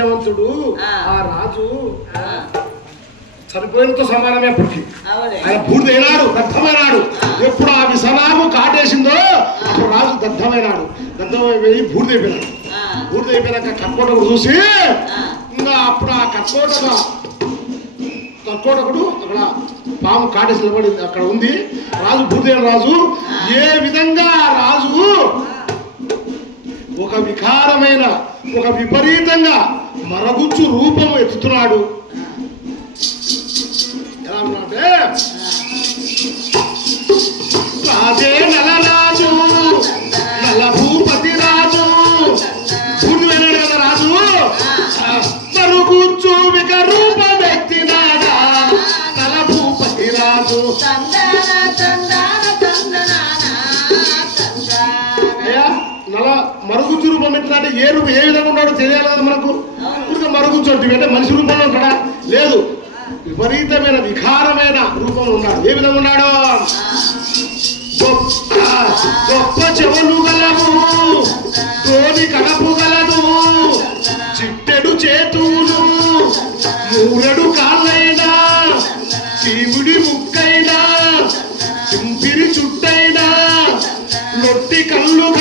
సత్యవంతుడు ఆ. రాజు చనిపోయినతో సమానమే అప్పటికి ఆయన బూడిదైనాడు దగ్ధమైనాడు. ఎప్పుడు ఆ విసనాము కాటేసిందో అప్పుడు రాజు దగ్ధమైనాడు. దగ్ధమైపోయి బూడిదైపోయినాడు బూడిదైపోయినాక కర్కోటకుడు చూసి ఇంకా అప్పుడు ఆ కర్కోటక కర్కోటకుడు అక్కడ పాము కాటేసి నిలబడింది అక్కడ ఉంది. రాజు బూడిదైన రాజు ఏ విధంగా ఆ రాజు ఒక వికారమైన ఒక విపరీతంగా మరగుచ్చు రూపము ఎత్తుతున్నాడు. ఎలా నలరాజు నల భూపతి రాజు భూమి వెళ్ళాడు కదా రాజు మరుగుచ్చు విక రూపం ఎత్తినాడా నల భూపతి రాజు. మరుగుచ్చు రూపం ఎత్తినాడే ఏ రూపం ఏ విధంగా ఉన్నాడో తెలియాలి మనకు. అంటే మనిషి రూపంలో ఉంటాడా? లేదు. విపరీతమైన వికారమైన రూపంలో ఉన్నాడు. ఏ విధంగా ఉన్నాడు? గొప్ప గొప్ప చెవులు గలవు తోని కడపు గలదు. చిట్టెడు చేతులు. మూరెడు కాళ్ళైనా. చీముడి ముక్కైనా. చింపిరి చుట్టైనా. లొట్టి కళ్ళు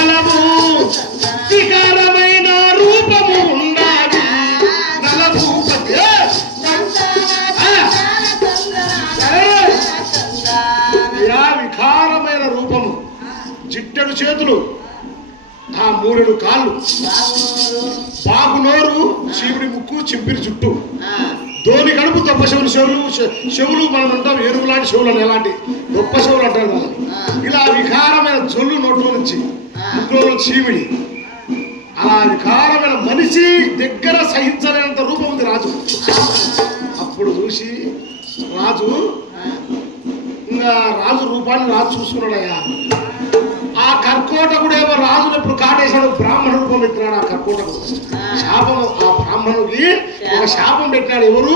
కాళ్ళు. బాగు నోరు చీమిడి ముక్కు చింపిరి చుట్టూ ధోని కడుపు తప్ప చెవులు చెవులు చె- చెవులు మనం అంటాం ఎరువు లాంటి చెవులు అని ఎలాంటి? గొప్ప చెవులు అంటారు ఇలా వికారమైన జొల్లు నోట్లో నుంచి ముక్కులో చీమిడి. అలా వికారమైన మనిషి దగ్గర సహించలేనంత రూపం ఉంది రాజు. అప్పుడు చూసి రాజు ఇంకా రాజు రూపాన్ని రాజు చూసుకున్నాడయ్యా. ఆ కర్కోటకుడు ఏమో రాజును ఇప్పుడు కాటేశాడు బ్రాహ్మణ రూపం పెట్టినాడు ఆ కర్కోటకుడు శాపం ఆ బ్రాహ్మణుడికి ఒక శాపం పెట్టినాడు ఎవరు?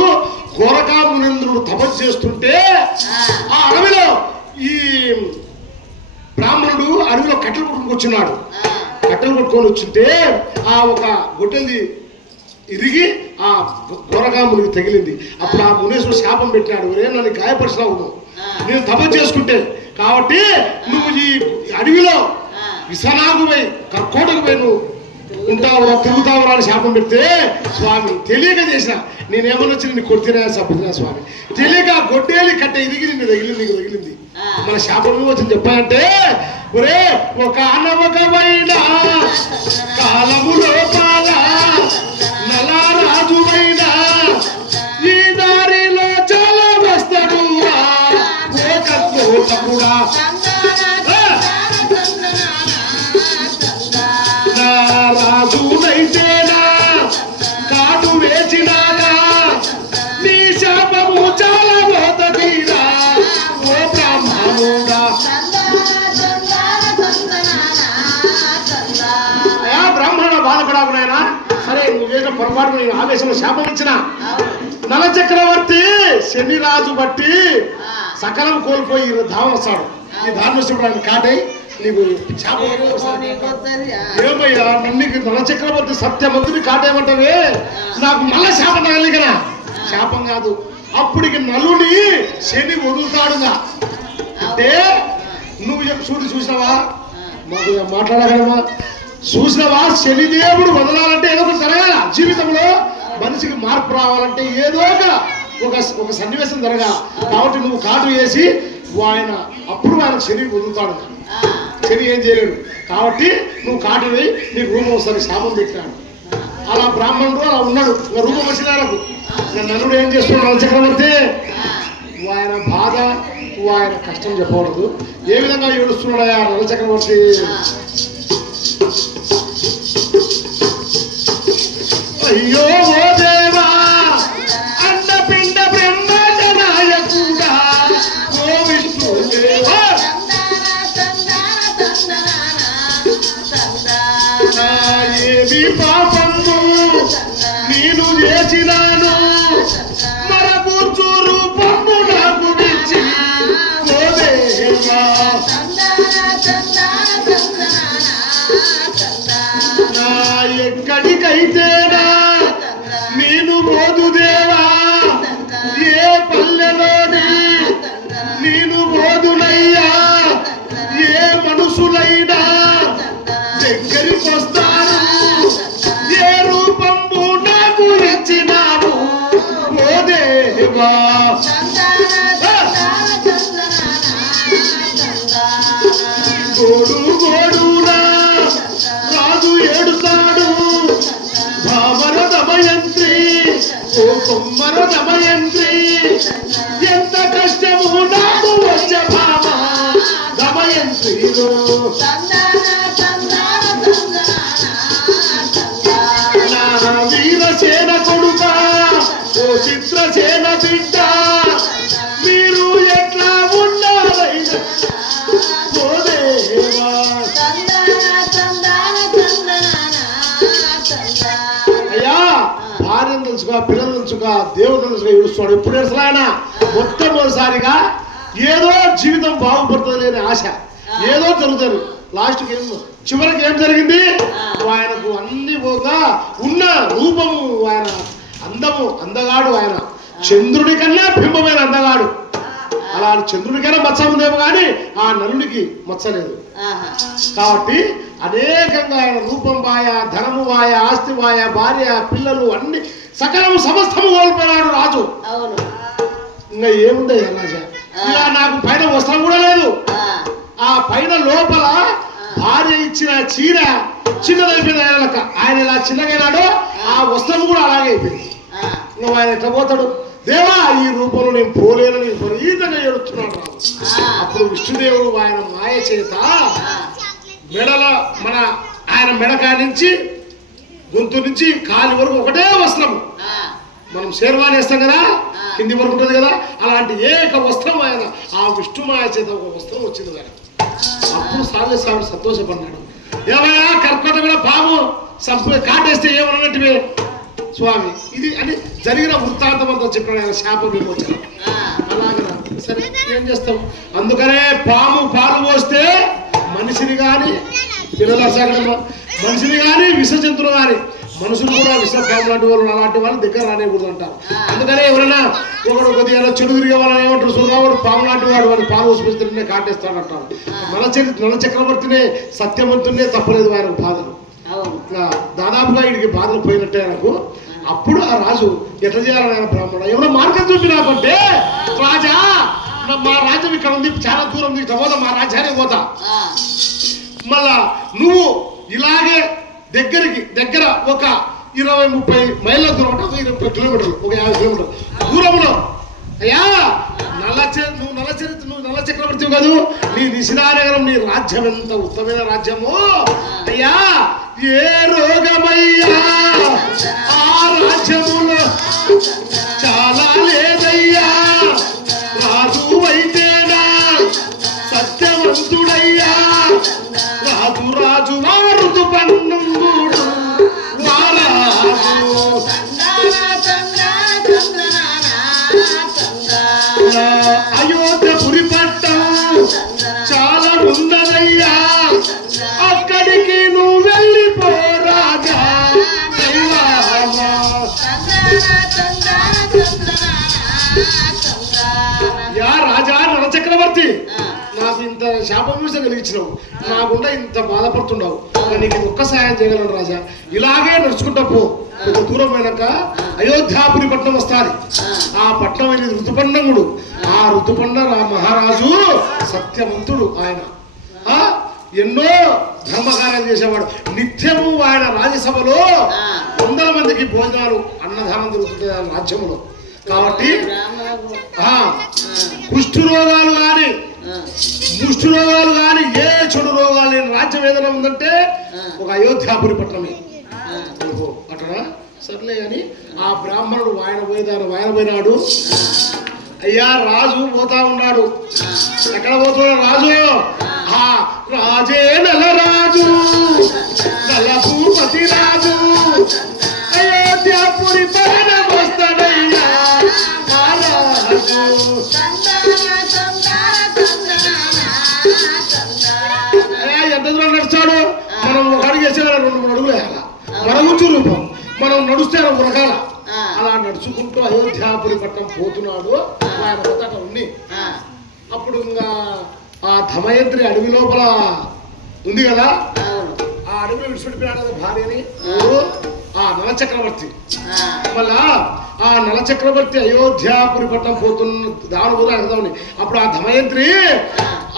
గోరకామునేంద్రుడు తపస్సు చేస్తుంటే ఆ అడవిలో ఈ బ్రాహ్మణుడు అడవిలో కట్టెలు కొట్టుకుని వచ్చినాడు. కట్టెలు కొట్టుకొని వచ్చింటే ఆ ఒక గొడ్డలి ఇరిగి ఆ గోరగామునికి తగిలింది. అప్పుడు ఆ మునేశ్వరుడు శాపం పెట్టినాడు. ఒరే నన్ను గాయపరిచినావు నువ్వు. నేను తపస్సు చేసుకుంటే కాబట్టి నువ్వు ఈ అడవిలో విసనాగుపై కర్కోటకు పోయి నువ్వు ఉంటావురా తిరుగుతావురా అని శాపం పెడితే స్వామి తెలియక చేసిన నేనేమన్నా వచ్చి నిన్ను కొడుతున్నా సబ్బినా స్వామి. తెలియక గొడ్డేలి కట్ట ఇరిగి నిన్ను తగిలింది నీకు తగిలింది మన శాపం వచ్చింది చెప్పాలంటే ఒరే ఒక అనవకమైన కాలము లోపాల నలారాజువైన కూడా నా రాజునైతేనా? కాటు వేచినాగా నీ శాపము చాలా పోతీరా ఓ బ్రాహ్మణుడా బ్రాహ్మణ బాధపడాకునైనా సరే నువ్వు చేసిన పొరపాటు నేను ఆవేశంలో శాపం ఇచ్చిన. నల చక్రవర్తి శనిరాజు బట్టి సకలం కోల్పోయి ఈ ధావం వస్తాడు ఈ వస్తుడు ఆయన కాటై నీకు ఏమయ్యా నన్ను నల చక్రవర్తి సత్యమంతుని కాటేయమంటావే? నాకు మళ్ళా శాపం తగలి కదా? శాపం కాదు. అప్పటికి నలుని శని వదులుతాడుగా. అంటే నువ్వు చెప్పు చూడు చూసినావా? మాకు మాట్లాడగలమా చూసినావా? శనిదేవుడు వదలాలంటే ఏదో ఒకటి జరగాల జీవితంలో. మనిషికి మార్పు రావాలంటే ఏదో ఒక ఒక ఒక సన్నివేశం జరగా. కాబట్టి నువ్వు కాటు వేసి ఆయన అప్పుడు ఆయన శరీరం వదులుతాడు శరీరం ఏం చేయలేడు. కాబట్టి నువ్వు కాటు వేయి నీకు రూపం వస్తుంది శాపం పెట్టినాడు. అలా బ్రాహ్మణుడు అలా ఉన్నాడు. ఒక రూపం వచ్చిన ఆయనకు నన్నుడు ఏం చేస్తున్నాడు? చక్రవర్తి ఆయన బాధ ఆయన కష్టం చెప్పకూడదు. ఏ విధంగా ఏడుస్తున్నాడు ఆ నల చక్రవర్తి అయ్యో దేవుడు తెలుసుగా ఏడుస్తాడు ఎప్పుడు ఏడుస్తాడు ఆయన? మొట్టమొదటిసారిగా ఏదో జీవితం బాగుపడుతుంది లేని ఆశ. ఏదో జరుగుతుంది. లాస్ట్కి ఏం చివరికి ఏం జరిగింది? ఆయనకు అన్ని పోగా ఉన్న రూపము ఆయన. అందము అందగాడు ఆయన. చంద్రుడి కన్నా బింబమైన అందగాడు. అలా చంద్రుడికైనా మచ్చ ఉందేమో కానీ ఆ నలునికి మచ్చలేదు కాబట్టి అనేకంగా ఆయన రూపం వాయ ధనము వాయ ఆస్తి వాయ భార్య పిల్లలు అన్ని సకలము సమస్తము కోల్పోయినాడు రాజు. ఇంకా ఏముందయ్యా రాజా? ఇలా నాకు పైన వస్త్రం కూడా లేదు. ఆ. పైన లోపల భార్య ఇచ్చిన చీర చిన్నదైపోయింది ఆయన ఆయన ఇలా చిన్నగైనాడో ఆ. వస్త్రం కూడా అలాగే అయిపోయింది. ఇంకా ఆయన ఎట్లా పోతాడు? దేవా ఈ రూపంలో నేను పోలేనని విపరీతంగా ఏడుస్తున్నాడు రాజు. అప్పుడు విష్ణుదేవుడు ఆయన మాయ చేత మెడల మన ఆయన మెడకా నుంచి గొంతు నుంచి కాలి వరకు ఒకటే వస్త్రము. మనం శేర్వాణి వేస్తాం కదా? కింది వరకు ఉంటుంది కదా? అలాంటి ఏక వస్త్రం ఆయన. ఆ విష్ణుమాయ చేత ఒక వస్త్రం వచ్చింది ఆయన. అప్పుడు సాగే స్వామి సంతోషపడ్డాడు. ఏమయ్యా కర్కోట కూడా పాము సంప కాటేస్తే ఏమన్నట్టువే స్వామి ఇది అని జరిగిన వృత్తాంతం అంతా చెప్పాడు ఆయన శాప విమోచన. అలాగనా సరే ఏం చేస్తాం? అందుకనే పాము పాలు పోస్తే మనిషిని కానీ అసహనంలో మనిషిని కానీ విష జంతువులు కానీ మనుషులు కూడా పాము లాంటి వాళ్ళు అలాంటి వాళ్ళు దగ్గర రానియకూడదు అంటారు. అందుకనే ఎవరైనా ఒకడు కొద్దిగా చెడు తిరిగే వాళ్ళని ఏమంటారు చూడవాడు పాము లాంటి వాడు వాడు పాలు పోసిపోతే కాటేస్తాడు అంటారు. చరి నల చక్రవర్తినే సత్యవంతునే తప్పలేదు ఆయన బాధలు. దాదాపుగా వీడికి బాధలు పోయినట్టే నాకు అప్పుడు ఆ రాజు ఎట్లా చేయాలని ఆయన బ్రాహ్మణ ఎవరో మార్గం చూపినాకంటే రాజా నా- మా రాజ్యం ఇక్కడ ఉంది చాలా దూరం ఉంది పోతా మా రాజ్యానికి పోతా. మళ్ళా నువ్వు ఇలాగే దగ్గరికి దగ్గర ఒక ఇరవై ముప్పై మైళ్ళ దూరం అంటే ఇరవై కిలోమీటర్లు ఒక యాభై కిలోమీటర్లు. దూరంలో అయ్యా నల్ల నువ్వు నల్ల చరిత్ర నువ్వు నల్ల చక్రవర్తి కాదు నీ నిశినానగరం నీ రాజ్యం ఎంత ఉత్తమైన రాజ్యము. అయ్యా ఏ రోగమై ఇంత బాధపడుతున్నావు నీకు ఒక్క సాయం చేయగలను రాజా. ఇలాగే నడుచుకుంటా పో. కొంత దూరం పోయినాక అయోధ్యాపురి పట్టణం వస్తాది. ఆ పట్టణం అనేది ఋతుపండంగుడు ఆ ఋతుపండ మహారాజు సత్యవంతుడు ఆయన. ఆ ఎన్నో ధర్మకార్యాలు చేసేవాడు. నిత్యము ఆయన రాజ్యసభలో వందల మందికి భోజనాలు అన్నదానం జరుగుతుంది ఆయన రాజ్యంలో కాబట్టి కుష్ఠు రోగాలు కానీ ముష్టి రోగాలు కానీ ఏ చెడు రోగాలు లేని రాజ్యం ఏదైనా ఉందంటే ఒక అయోధ్యాపురి పట్టణమే. అట్లా సర్లే అని ఆ బ్రాహ్మణుడు వాయన పోయేదాడు వాయన పోయినాడు. అయ్యా రాజు పోతా ఉన్నాడు. ఎక్కడ పోతున్నాడు రాజు? ఆ రాజే నల రాజు. నలభూపతి రాజు. అయోధ్యాపురి పైన వస్తాడయ్యా. రాజు. దూరం నడిచాడు. మనం ఒక అడుగు వేసే రెండు మూడు అడుగులు వేయాల? మరగుంచు రూపం. మనం నడుస్తే అలా ఉరకాల ఆ. అలా నడుచుకుంటూ అయోధ్యాపురి పట్టణం పోతున్నాడు. ఆయన మొదట ఉంది అప్పుడు ఇంకా ఆ ధమయంత్రి అడవి లోపల ఉంది కదా? ఆ అడవిలో విడిచిపెట్టిపోయాడు భార్యని? ఆ నల చక్రవర్తి ఆ, మళ్ళా ఆ నల చక్రవర్తి అయోధ్యాపురి పట్టణం పోతున్న దాని కూడా అర్థమని అప్పుడు ఆ ధమయంత్రి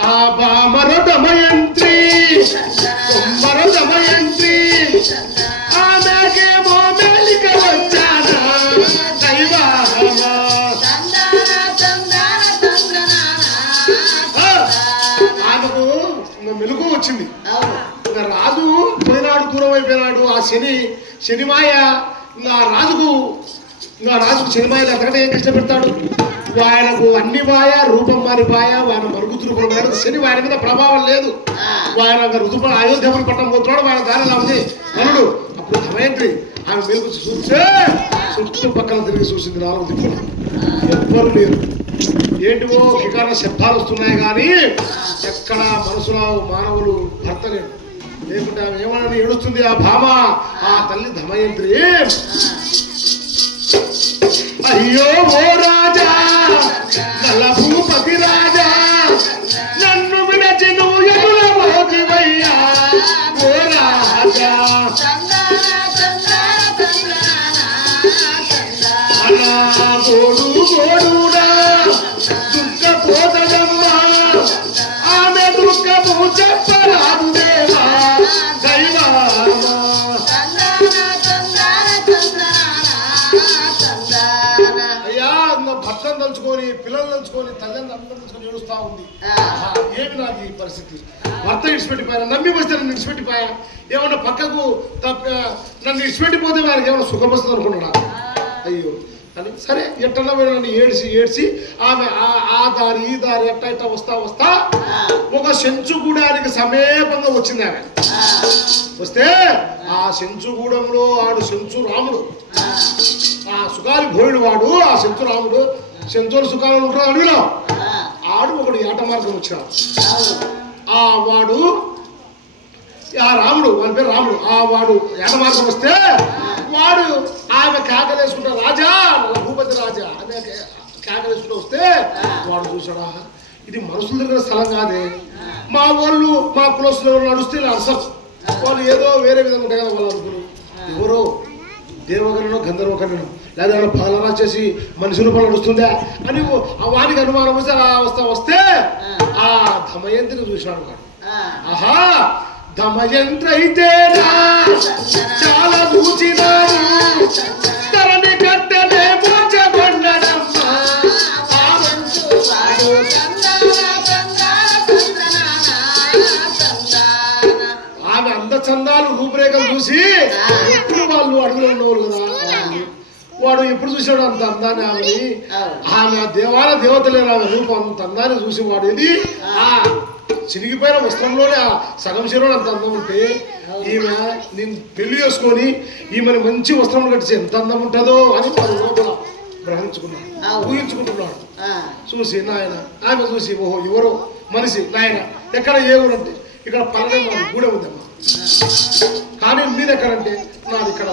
ఆ. బామర దమయంత్రి దమయంత్రి వచ్చింది. రాజు పోయినాడు దూరం అయిపోయినాడు. ఆ శని శనిమాయ ఇంకా రాజుకు ఇంకా రాజుకు శనిమాయలు ఎంతకంటే ఏం కష్టపెడతాడు ఆయనకు అన్ని బాయ రూపం మారి బాయ ఆయన మరుగుతురు కొన్నాడు శని ఆయన మీద ప్రభావం లేదు. ఆయన ఋతుప అయోధ్యపురి పట్టణం పోతున్నాడు ఆయన దారిలో ఉంది మనుడు అప్పుడు ధమయంత్రి ఆమె చూస్తే చుట్టుపక్కల తిరిగి చూసింది నాలుగు ఎవ్వరు లేరు. ఏంటివో వికార శబ్దాలు వస్తున్నాయి కానీ ఎక్కడ మనసులో మానవులు భర్తలేడు లేకుంటే ఆమె ఏమని ఏడుస్తుంది? ఆ భామ ఆ తల్లి ధమయంత్రి. అయ్యో ఓ రాజా నల్ల భూపతి రాజా నన్ను విడచి నువ్వు ఎదుల మోగివయ్యా ఓ రాజా అలా గోడు గోడురా తలుచుకొని తల్లిని అందరం తలుచుకొని ఏడుస్తా ఉంది. ఏమి నాకు ఈ పరిస్థితి? భర్త ఇడిచిపెట్టిపోయా నమ్మి వస్తే నన్ను ఇడిచిపెట్టిపోయా ఏమన్నా పక్కకు తప్ప నన్ను ఇడిచిపెట్టిపోతే వారికి ఏమన్నా సుఖం వస్తుంది అనుకున్నాడా అయ్యో. అని సరే ఎట్టన్నా పోయినా నన్ను ఏడ్చి ఏడ్చి ఆమె ఆ- ఆ దారి ఈ దారి ఎట్ట ఎట్ట వస్తా వస్తా ఒక సెంచుగూడానికి సమీపంగా వచ్చింది ఆమె. వస్తే ఆ సెంచుగూడెంలో ఆడు సెంచు రాముడు. ఆ, సుఖాలు భోయుడు వాడు ఆ సెంచు రాముడు సెంచులు సుఖాలు ఉంటారు అడవిలో. ఆ, ఆడు ఒకడు ఏట మార్గం వచ్చినాడు. అవును. ఆ వాడు ఆ రాముడు వాని పేరు రాముడు. ఆ వాడు ఏట మార్గం వస్తే వాడు ఆమె కేకలేసుకుంటా రాజా భూపతి రాజా అనే కేకలేసుకుంటూ వస్తే వాడు చూసాడా ఇది మనుషుల దగ్గర స్థలం కాదే. మా వాళ్ళు మా కులస్తులు ఎవరు నడుస్తే ఇలా అసలు వాళ్ళు ఏదో వేరే విధంగా ఉంటాయి కదా వాళ్ళు అనుకున్నారు ఎవరో దేవగణను గంధర్వకరణను లేదా పాలన చేసి మనిషి రూపంలో నడుస్తుందా అని వానికి అనుమానం వస్తే అలా వస్తా వస్తే ఆ. ధమయంతిని చూశాడు వాడు. ఆహా దమయంత్ర అయితేనా చాలా చూచినాడు ధరణి కట్టనే. తందన. ఆమె అందచందాలు రూపురేఖలు చూసి అడుగులో కదా. వాడు ఎప్పుడు చూశాడు అంత అందాన్ని ఆమెని. ఆమె ఆ దేవాల దేవతలేరు ఆమె రూపం అంత అందాన్ని చూసి వాడు ఏది? ఆ. చినిగిపోయిన వస్త్రంలోనే ఆ సగం శరీరం అంత అందం ఉంటే ఈమె నేను పెళ్ళి చేసుకొని ఈమెను మంచి వస్త్రం కట్టించి ఎంత అందం ఉంటుందో అని వాడు లోపల గ్రహించుకున్నాడు ఊహించుకుంటున్నాడు. చూసి నాయన ఆమె చూసి ఓహో ఎవరో మనిషి నాయన ఎక్కడ ఏ ఊరంటే ఇక్కడ పల్లె గూడె ఉందమ్మా కానీ మీరు ఎక్కడంటే నాది ఇక్కడ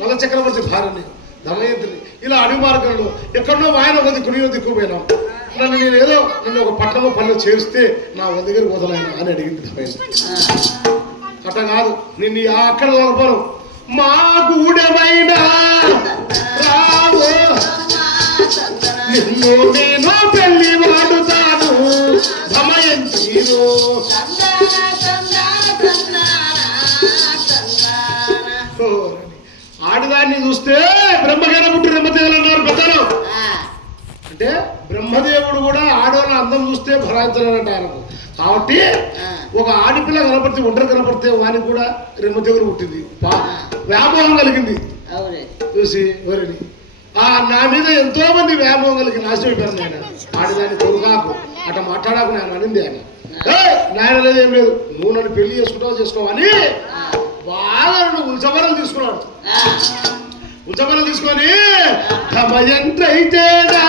నల్ల చక్రవర్తి భార్యని దమయంతిని. ఇలా అడవి మార్గంలో ఎక్కడో ఆయన ఒక దిక్కు దిక్కుపోయినాం. నన్ను నేను ఏదో నన్ను ఒక పట్టణంలో పనిలో చేరిస్తే నా వద్ద దగ్గర వదలైనా అని అడిగింది దమయంతి. అట్లా కాదు నిన్ను అక్కడ నడపను మా గూడెమైనా? రావో నిన్ను నేను పెళ్ళి వాడుతాను. దమయంతిను. ఆడదాన్ని చూస్తే బ్రహ్మగాన పుట్టి బ్రహ్మదేవులు అన్నారు పెద్దలు. అంటే బ్రహ్మదేవుడు కూడా ఆడవాళ్ళ అందం చూస్తే భరాయించాలంట ఆయనకు కాబట్టి ఒక ఆడపిల్ల కనపడితే ఒంటరి కనపడితే వానికి కూడా బ్రహ్మదేవుడు పుట్టింది. వ్యామోహం కలిగింది. చూసి ఎవరిని? ఆ నా మీద ఎంతో మంది వ్యామోహం కలిగి నాశనం నాయన. ఆడదాన్ని కొడుకాకు అట్లా మాట్లాడాకు నేను అనింది ఆయన. "ఏయ్, నాయన లేదు ఏం లేదు. నువ్వు నన్ను పెళ్ళి చేసుకుంటావు చేసుకోవని బాగా రెండు ఉల్చవరలు తీసుకున్నాడు ఉల్చబరలు తీసుకొని దమయంత్రైతేనా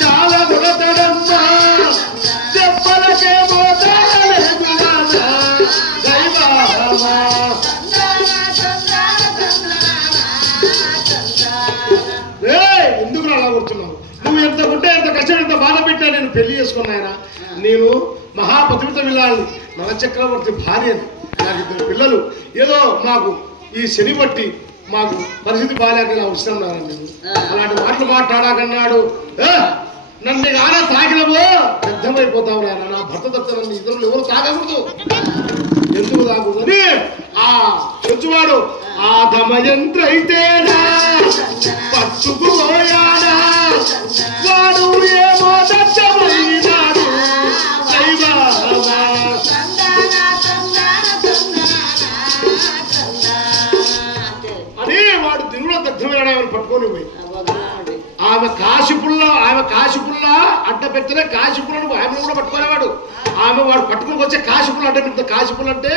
చాలా గుణతడమ్మా చెప్పలకే పోతా నాన్న. నేను పెళ్ళి చేసుకున్నాయన నేను మహాపతిమిత విల్లాలి నల చక్రవర్తి భార్యని. నాకు ఇద్దరు పిల్లలు. ఏదో మాకు ఈ శని బట్టి మాకు పరిస్థితి బాగాలేక ఇలా వస్తున్నాను నేను. అలాంటి మాటలు మాట్లాడాకన్నాడు. "ఏ, నన్ను గాన తాగినవో? సిద్ధమైపోతావు నాయన నా భర్త తప్ప నన్ను ఇద్దరు ఎవరు తాగకూడదు. ఎందుకు తాగుదని ఆ చెంచువాడు ఆ దమయంత్ర అయితేనా పట్టుకుపోయాడా వాడు ఏమో దచ్చమైనాడు దైవమా. అని వాడు దిగులో పట్టుకొని పోయి? ఆమె కాశీపుల్ల ఆమె కాశీపుల్ల అడ్డ పెట్టిన కాశిపుల్లను ఆమె కూడా పట్టుకునేవాడు. ఆమె వాడు పట్టుకుని వచ్చే కాశిపుల్ల అడ్డ పెట్టిన కాశిపుల్ల అంటే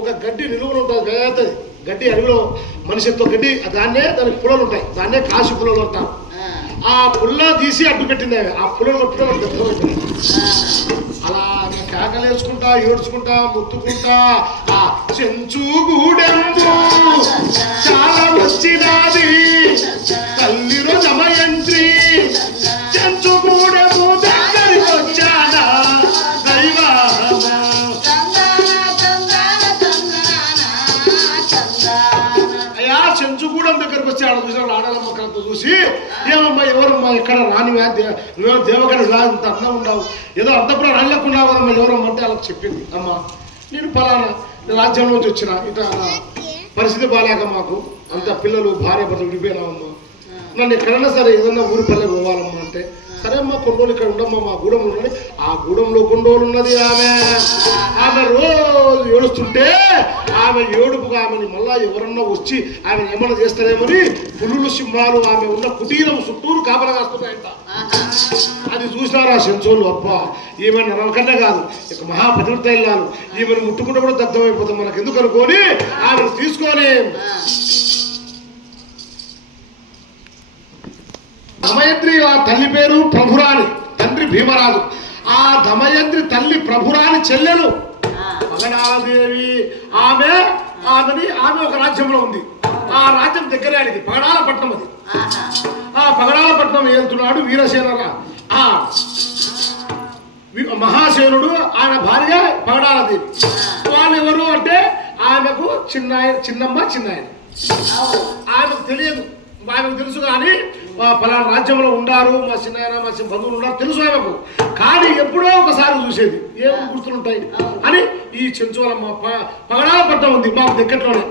ఒక గడ్డి నిలువలు ఉంటుంది గడ్డి అడవిలో మనిషితో గడ్డి దాన్నే దానికి పుల్లలు ఉంటాయి. దాన్నే కాశిపుల్లలు అంటారు. ఆ పుల్ల తీసి అడ్డు పెట్టింది ఆ పుల్లను కొట్టుకుని వాడు అలా కేకలేసుకుంటా ఏడ్చుకుంటా ముత్తుకుంటా ఆ చెంచు గూడెంబు చాలా వచ్చినది తల్లిలో దమయంత్రి చెంచు గూడెంబు అదేమమ్మా ఎవరమ్మా ఎక్కడ రానివా దే- నువ్వేమో దేవగడ ఇలా ఇంత అందం ఉండవు ఏదో అంతపురం రానిలేకుండా ఎవరమ్మా ఎవరమ్మా అంటే వాళ్ళకి చెప్పింది. అమ్మా నేను ఫలానా రాజ్యంలోంచి నుంచి వచ్చిన ఇట్లా పరిస్థితి బాగాలేక మాకు. అంత పిల్లలు భార్య భర్త విడిపోయినామమ్మా నన్ను ఎక్కడైనా సరే ఏదన్నా ఊరి పల్లె పోవాలమ్మా అంటే సరే అమ్మా కొన్ని రోజులు ఇక్కడ ఉండమ్మా మా గూడెం ఉన్నది. ఆ గూడెంలో కొన్ని రోజులు ఉన్నది ఆమె. ఆమె రోజు ఏడుస్తుంటే ఆమె ఏడుపుగా ఆమెని మళ్ళా ఎవరన్నా వచ్చి ఆమె ఏమన్నా చేస్తారేమని పులులు సింహాలు ఆమె ఉన్న కుటీరం చుట్టూరు కాపలా కాస్తున్నాయంట. అది చూసినారు సెంచోళ్ళు అబ్బా ఈమె నరకన్నా కాదు. ఇక మహాపతివ్రత ఇల్లాలు. ఈమెను ముట్టుకుంటే కూడా దగ్ధమైపోతాం. మనకు ఎందుకు అనుకొని ఆమెను తీసుకొని దమయంత్రి ఆ తల్లి పేరు ప్రభురాని తండ్రి భీమరాజు. ఆ దమయంత్రి తల్లి ప్రభురాని చెల్లెలు. పగడాలదేవి ఆమె ఆమెని ఆమె ఒక రాజ్యంలో ఉంది. ఆ రాజ్యం దగ్గరే ఆయనకి పగడాలపట్నం అది. ఆ పగడాలపట్నం వెళ్తున్నాడు వీరసేన ఆ మహాసేనుడు ఆయన భార్య పగడాలదేవి. వాళ్ళు ఎవరు అంటే ఆమెకు చిన్న చిన్నమ్మ చిన్నాయన. ఆమెకు తెలియదు. ఆమెకు తెలుసు కానీ ఆ, పలానా రాజ్యంలో ఉండారు మా చిన్నాయన మా చిన్న బంధువులు ఉన్నారు తెలుసు ఆమెకు కానీ ఎప్పుడో ఒకసారి చూసేది. ఏం గుర్తులుంటాయి? అని ఈ చెంచువలమ్మ ప- పగడాల పట్టం ఉంది మాకు దగ్గరలోనే.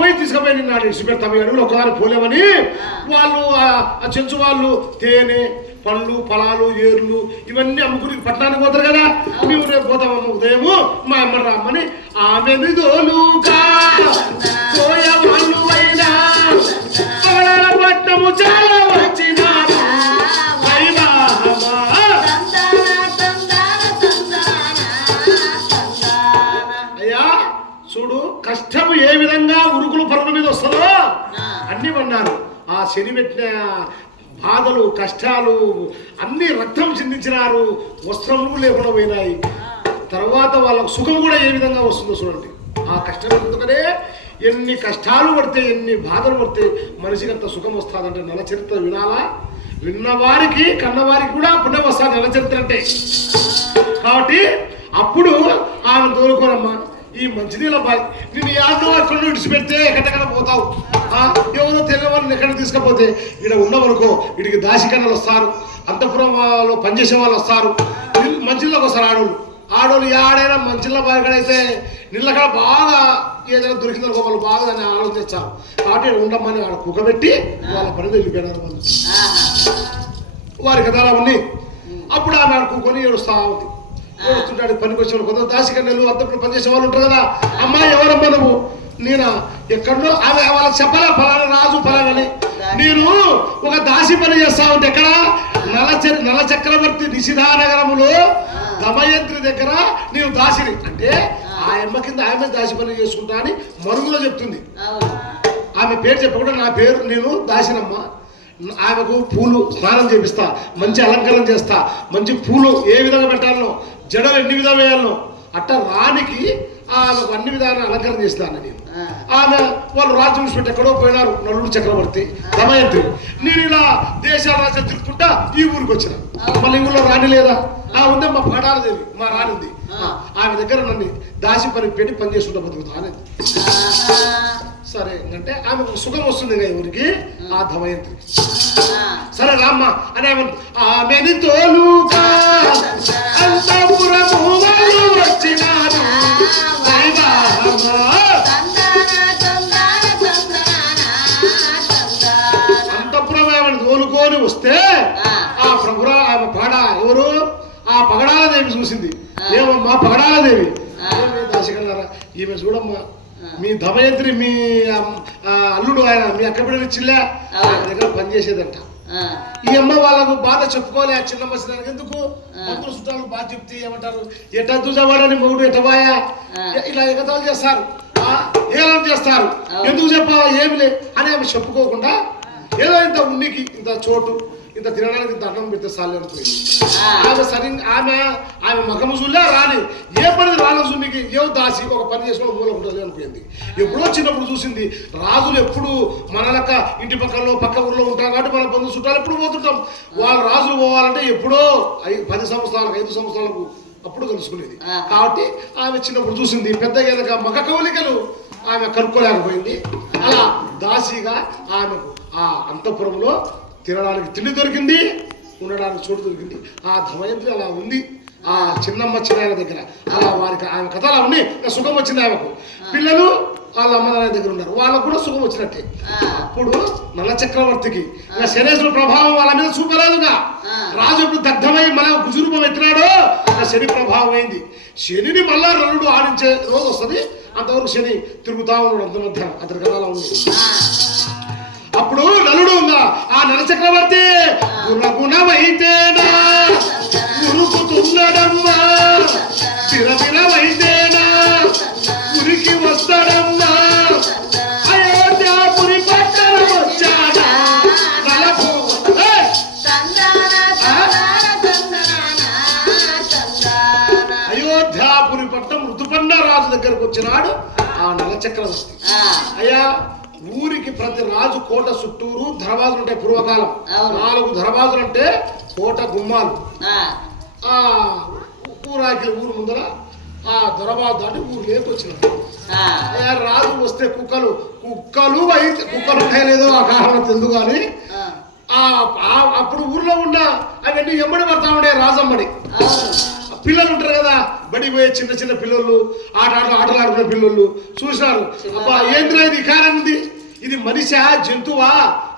పోయి తీసుకుపోయి నిన్న ఇచ్చిపెడతాం ఈ అడుగులు ఒకసారి పోలేమని. వాళ్ళు ఆ- చెంచు వాళ్ళు తేనె పళ్ళు ఫలాలు ఏర్లు ఇవన్నీ అమ్ముకుని పట్టణానికి పోతారు కదా. మేము రేపు పోతామమ్మ ఉదయము మా అమ్మ రమ్మని ఆమె నిధోలుగా పట్టము చాలా అయ్యా చూడు కష్టం ఏ విధంగా ఉరుకులు పరుల మీద వస్తుందో? అన్ని పన్నారు ఆ శని పెట్టిన బాధలు కష్టాలు అన్ని రక్తం చిందించినారు. వస్త్రములు లేకుండా పోయినాయి. తర్వాత వాళ్ళకు సుఖం కూడా ఏ విధంగా వస్తుందో చూడండి. ఆ కష్టం ఎందుకనే ఎన్ని కష్టాలు పడితే ఎన్ని బాధలు పడితే మనిషికి అంత సుఖం వస్తుందంటే నల చరిత్ర వినాలా? విన్నవారికి కన్నవారికి కూడా పుణ్యం వస్తుంది నల చరిత్ర అంటే. కాబట్టి అప్పుడు ఆమె దూరుకోరమ్మా ఈ మంచినీళ్ళ బాయ్ నేను యాదో అక్కడ విడిచిపెడితే ఎక్కడెక్కడ పోతావు? ఆ, ఎవరో తెలియని ఎక్కడ తీసుకపోతే? ఇక్కడ ఉండవనుకో వీడికి దాసికన్నలు వస్తారు అంతపురంలో పనిచేసే వాళ్ళు వస్తారు. మంచిళ్ళకి వస్తారు ఆడోళ్ళు. ఆడోళ్ళు ఆడైనా మంచిళ్ళ బాగా నీళ్ళ బాగా ఏదైనా దొరికిందనుకో వాళ్ళు బాగా దాన్ని ఆలోచిస్తారు. కాబట్టి ఉండమని ఆడ కుక్కబెట్టి వాళ్ళ పని వెళ్ళిపోయినారు వాళ్ళు. వారి కథలా ఉంది అప్పుడు ఆమె ఆడుకుని ఏడుస్తా ఉంది. ఏడుస్తుంటాడు పనికి వచ్చిన కొంత దాసికన్నెలు అంతప్పుడు పనిచేసే వాళ్ళు ఉంటారు కదా. అమ్మాయి ఎవరమ్మా నువ్వు? నేను? ఎక్కడో ఆమె వాళ్ళకి చెప్పాలా ఫలానా రాజు ఫలానని నేను ఒక దాసి పని చేస్తా ఉంటే ఎక్కడ? నల నల చక్రవర్తి నిషిధానగరములో దమయంత్రి దగ్గర నేను దాసిని అంటే ఆ అమ్మ కింద ఆమె దాసి పని చేసుకుంటా అని మరుగులో చెప్తుంది. ఆమె పేరు చెప్పకుండా నా పేరు నేను దాసినమ్మ ఆమెకు పూలు స్నానం చేపిస్తా మంచి అలంకరణ చేస్తా మంచి పూలు ఏ విధంగా పెట్టాలనో జడలు ఎన్ని విధాలు వేయాలనో అట్ట రానికి ఆమెకు అన్ని విధాలు అలంకరణ చేస్తాను నేను. ఆమె వాళ్ళు రాజ్యం విడిచిపెట్టి ఎక్కడో పోయినారు నలుగురు చక్రవర్తి దమయంతి నేను ఇలా దేశాల రాజ్యాలు తిరుగుతుంటా ఈ ఊరికి వచ్చిన. మళ్ళీ ఊళ్ళో రాని లేదా? ఆ ఉందే మా పడాలదేవి మా రానింది ఆ, ఆమె దగ్గర నన్ను దాసి పని పెట్టి పని చేసుకుంటా బతుకుతా అనేది. సరే అంటే ఆమెకు సుఖం వస్తుంది ఊరికి ఆ. దమయంత్రికి సరే రామ్మ అని ఆమె ఆమెని తోలుగా అంతపురము. అంతపురం ఆమెను తోలుకొని వస్తే ఆ. ప్రభురా ఆమె పాడ ఎవరు? ఆ పగడాలదేవి చూసింది. ఏమమ్మా పగడాలదేవి. ఏమి దాసిగన్నారా ఈమె చూడమ్మా. మీ దమయంత్రి మీ అల్లుడు ఆయన మీ అక్క బిడ్డలు చిల్లే ఆయన దగ్గర పనిచేసేదంట. ఈ అమ్మ వాళ్ళకు బాధ చెప్పుకోలే ఆ చిన్న మసినానికి ఎందుకు? బంధువులు చుట్టాలకు బాధ చెప్తే ఏమంటారు? ఎట్ట దుజవాడని మొగుడు ఎటవాయా ఇలా ఎగతాలు చేస్తారు. ఆ, ఏలం చేస్తారు. ఎందుకు చెప్పాలా? ఏమి లే అని ఆమె చెప్పుకోకుండా ఏదో ఇంత ఉనికి ఇంత చోటు. ఇంత తినడానికి ఇంత అన్నం సార్లు అనుకోయింది ఆమె సరి ఆమె ఆమె మగము చూలే రాని ఏ పని రాని చూనికి ఏం దాసి ఒక పని చేసుకుని మూల ఉంటుంది అనుకుంది. ఎప్పుడో చిన్నప్పుడు చూసింది రాజులు ఎప్పుడు మన లెక్క ఇంటి పక్కలో పక్క ఊర్లో ఉంటాం కాబట్టి మన బంధు చుట్టాలు ఎప్పుడు పోతుంటాం. వాళ్ళు రాజులు పోవాలంటే ఎప్పుడో ఐ- పది సంవత్సరాలకు ఐదు సంవత్సరాలకు అప్పుడు కలుసుకునేది. కాబట్టి ఆమె చిన్నప్పుడు చూసింది పెద్ద అయ్యాక మగ కవలికలు ఆమె కనుక్కోలేకపోయింది. అలా దాసిగా ఆమెకు ఆ అంతఃపురంలో తినడానికి తిండి దొరికింది ఉండడానికి చోటు దొరికింది. ఆ దమయంత్రి అలా ఉంది. ఆ చిన్నమ్మ చిన్నాయన దగ్గర. అలా వారికి ఆమె కథ అలా ఉంది ఇంకా సుఖం వచ్చింది ఆమెకు. పిల్లలు వాళ్ళ అమ్మ నాన్న దగ్గర ఉన్నారు. వాళ్ళకు కూడా సుఖం వచ్చినట్టే. అప్పుడు నల్ల చక్రవర్తికి ఇంకా శనేశ్వర ప్రభావం వాళ్ళ మీద చూపలేదుగా. రాజు ఇప్పుడు దగ్ధమై మళ్ళా గుజురూపం ఎత్తినాడో ఆ శని ప్రభావం అయింది. శనిని మళ్ళా నలుడు ఆడించే రోజు వస్తుంది. అంతవరకు శని తిరుగుతా ఉన్నాడు అంత మధ్యాహ్నం. అతని కథ అలా ఉంది. అప్పుడు నలుడు ఉందా ఆ నల చక్రవర్తి గుణగుణమైతేనా? ఉరుకుతున్నాడమ్మా తిరమిరమైతేనా ఉరికి వస్తాడమ్మా అయోధ్యాపురి పట్టణ వచ్చాడా? నలకు ఏయ్! అయోధ్యాపురి పట్టణం ఋతుపండ రాజు దగ్గరకు వచ్చినాడు ఆ నల చక్రవర్తి అయ్యా ఊరికి ప్రతి రాజు కోట చుట్టూరు ధరవాజులు ఉంటాయి పూర్వకాలం. నాలుగు ధరవాజులు అంటే కోట గుమ్మాలు. ఆ. ఊరాకి ఊరు ముందర ఆ దొరబాదు దాటి ఊరు లేకొచ్చినాడు అయ్యా రాజు వస్తే కుక్కలు కుక్కలు అయితే కుక్కలు లేదో ఆ కారణం తెలుదు కానీ అప్పుడు ఊర్లో ఉన్న అవన్నీ ఎమ్మడి పడతా ఉండే రాజమ్మడి. పిల్లలు ఉంటారు కదా బడి పోయే చిన్న చిన్న పిల్లలు ఆట ఆట ఆటలు ఆడుకునే పిల్లలు చూసినారు. అబ్బా ఏందిరా ఇది? కారణంది ఇది మనిషా జంతువా?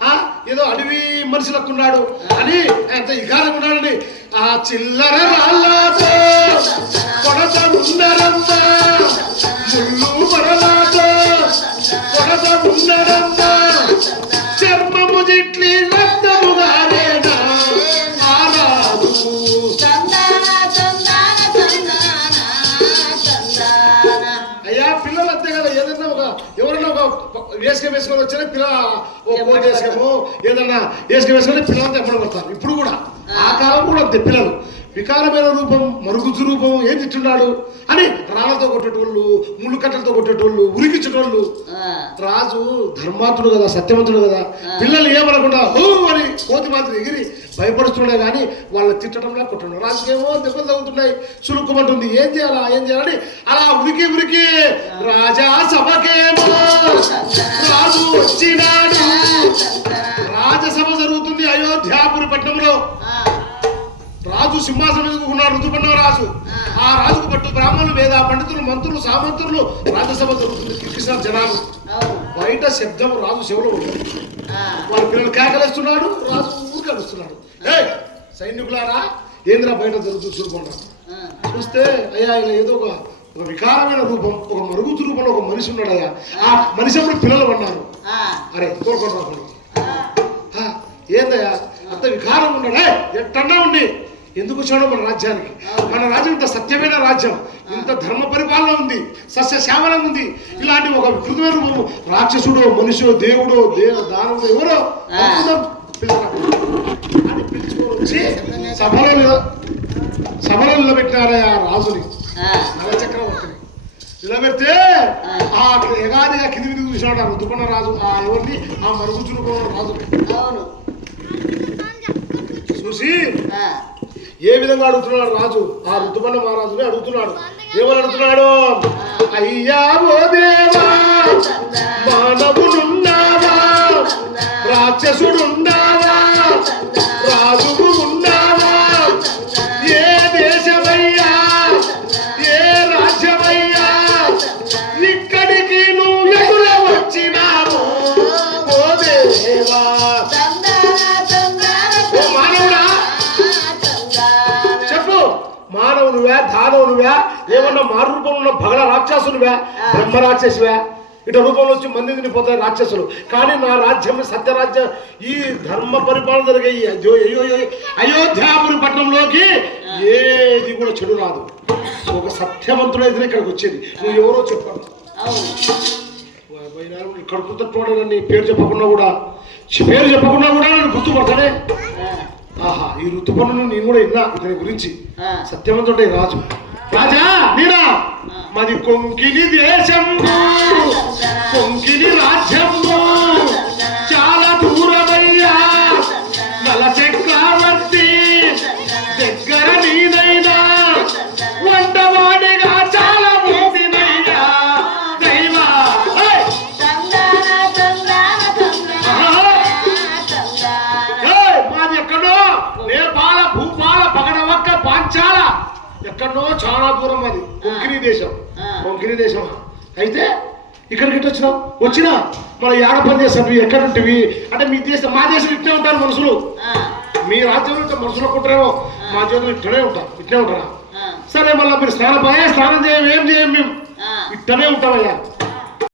ఆ? ఏదో అడవి మనిషి లక్కున్నాడు అని ఎంత ఇకారం ఉన్నాడని ఆ చిల్లర రాళ్ళతో కొడత ఉన్నారమ్మా ముళ్ళు పరలాతో కొడత ఉన్నారమ్మా చర్మము జిట్లి రక్తము వేసుక వేసుకొని వచ్చినా పిల్ల ఓ కోట్ వేసుకమో ఏదన్నా వేసుక వేసుకొని పిల్లలతో ఎప్పుడు కొడతారు ఇప్పుడు కూడా ఆ కాలం కూడా అంతే పిల్లలు. వికారమైన రూపం మరుగుజ్జు రూపం ఏం తిట్టున్నాడు అని రాళ్ళతో కొట్టేటోళ్ళు ముళ్ళు కట్టలతో కొట్టేటోళ్ళు ఉరికించేటోళ్ళు. రాజు ధర్మాత్ముడు కదా సత్యవంతుడు కదా. పిల్లలు ఏమనకుండా హో అని కోతి మాత్రం ఎగిరి భయపడుతున్నాడే కానీ వాళ్ళని తిట్టడంలా కొట్టడం రాజుకేమో దెబ్బలు తగ్గుతున్నాయి చురుక్కుమంటుంది. ఏం చేయాలా ఏం చేయాలని? అలా ఉరికి ఉరికి రాజా సభకేమో రాజు వచ్చినాడు. రాజసభ జరుగుతుంది అయోధ్యాపురి పట్టణంలో. రాజు సింహాసనం మీద కూకున్నాడు ఋతుపన్న రాజు ఆ రాజుకు పట్టు బ్రాహ్మణులు వేద పండితులు మంత్రులు సామంతులు రాజ్యసభ జరుగుతుంది కిర్కిసిన జనాలు. బయట శబ్దం రాజు చెవులో ఉంటుంది. వాళ్ళ పిల్లలు కేకలేస్తున్నాడు రాజు ఊరికలుస్తున్నాడు ఏ సైనికులారా ఏంద్రా బయట జరుగుతుంది చూడుకుంటారు చూస్తే అయ్యా ఇలా ఏదో ఒక ఒక వికారమైన రూపం ఒక మరుగుతు రూపంలో ఒక మనిషి ఉన్నాడు అయ్యా. ఆ. మనిషి అప్పుడు పిల్లలు పడినారు అరే తోడుకొని రాకుండా ఆ, ఏందయ్యా అంత వికారం ఉన్నాడే. ఎట్టన్నా ఉండి. ఎందుకు వచ్చాడో మన రాజ్యానికి? మన రాజ్యం ఇంత సత్యమైన రాజ్యం. ఇంత ధర్మ పరిపాలన ఉంది. సస్య శ్యామలం ఉంది. ఇలాంటి ఒక వికృతమైన రూపము. రాక్షసుడో మనిషో దేవుడో దేవ దానవుడో ఎవరో. అని పిలుచుకొని వచ్చి సభలో సభలో నిలబెట్టినారే ఆ రాజుని. నల చక్రవర్తిని నిలబెడితే ఆ. ఎగాదిగా కింది మీద చూసినాడు ఆ రుతుపన్న రాజు ఆ ఎవరిని? ఆ మరుగుచును రాజు అవును. చూసి ఏ విధంగా అడుగుతున్నాడు రాజు? ఆ ఋతుపన్న మహారాజుని అడుగుతున్నాడు. ఏమని అడుగుతున్నాడు? అయ్యా ఓ దేవా మానవుడున్నావా రాక్షసుడున్నా రాక్షసునివే బ్రహ్మ రాక్షసువే ఇటు రూపంలో వచ్చి మంది తినిపోతాయి రాక్షసులు. కానీ నా రాజ్యం సత్యరాజ్యం ఈ ధర్మ పరిపాలన జరిగే అయ్యో అయోధ్యాపురి పట్టణంలోకి ఏది కూడా చెడు రాదు. ఒక సత్యవంతుడైతే ఇక్కడికి వచ్చేది. నువ్వు ఎవరో చెప్పాను ఇక్కడ గుర్తుపట్టు నీ పేరు చెప్పకుండా కూడా పేరు చెప్పకుండా కూడా నేను గుర్తుపడతానే ఆహా ఈ ఋతుపన్ను నేను కూడా విన్నా ఇతని గురించి. సత్యవంతుడే రాజు. రాజా నీనా? మాది కొంకిని దేశం కొంకిని రాజ్యము దేశం. అయితే ఇక్కడికి ఎట్టు వచ్చినావు? వచ్చినా మన ఏడ పని చేస్తావు ఎక్కడ ఉంటివి అంటే మీ దేశం మా దేశం ఇట్నే ఉంటారు మనుషులు. మీ రాజ్యంలో మనుషులు ఉంటారేమో మా చేతులు ఇట్లనే ఉంటారు ఇట్లే ఉంటారా? సరే మళ్ళీ మీరు స్నానం పోయే స్నానం చేయం ఏం చేయం మేము? ఇట్టనే ఉంటామయ్యా.